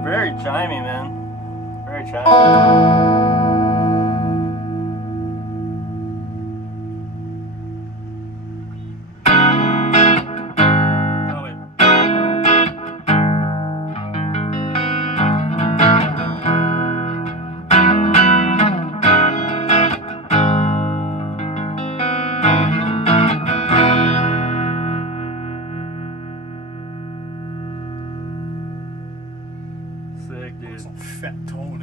Very chimey, man. Very chimey. Sick, dude. Some fat tone.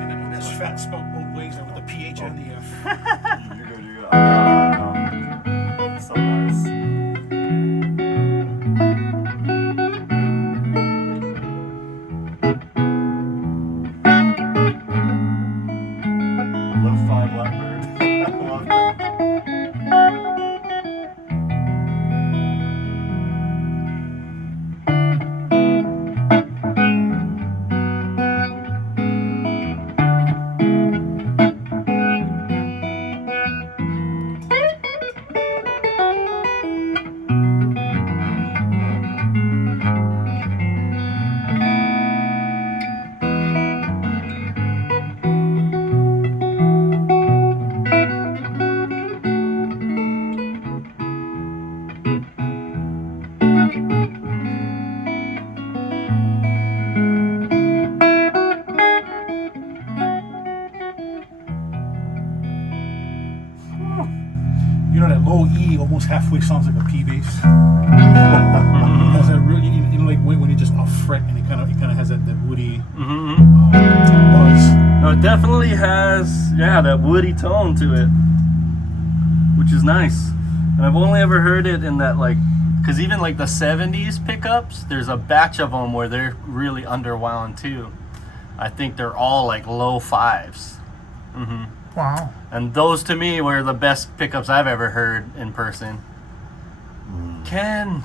And that's fat spelled both ways with the PH and the F. You're good, you're good. So nice. Lo-fi Blackbird. I love it. You know that low E almost halfway sounds like a P bass. Has that really, you know, like when you just off fret and it kind of has that woody buzz. No, it definitely has, yeah, that woody tone to it, which is nice. And I've only ever heard it in that, like, because even like the 70s pickups, there's a batch of them where they're really underwound too. I think they're all like low fives. Wow. And those to me were the best pickups I've ever heard in person. Ken.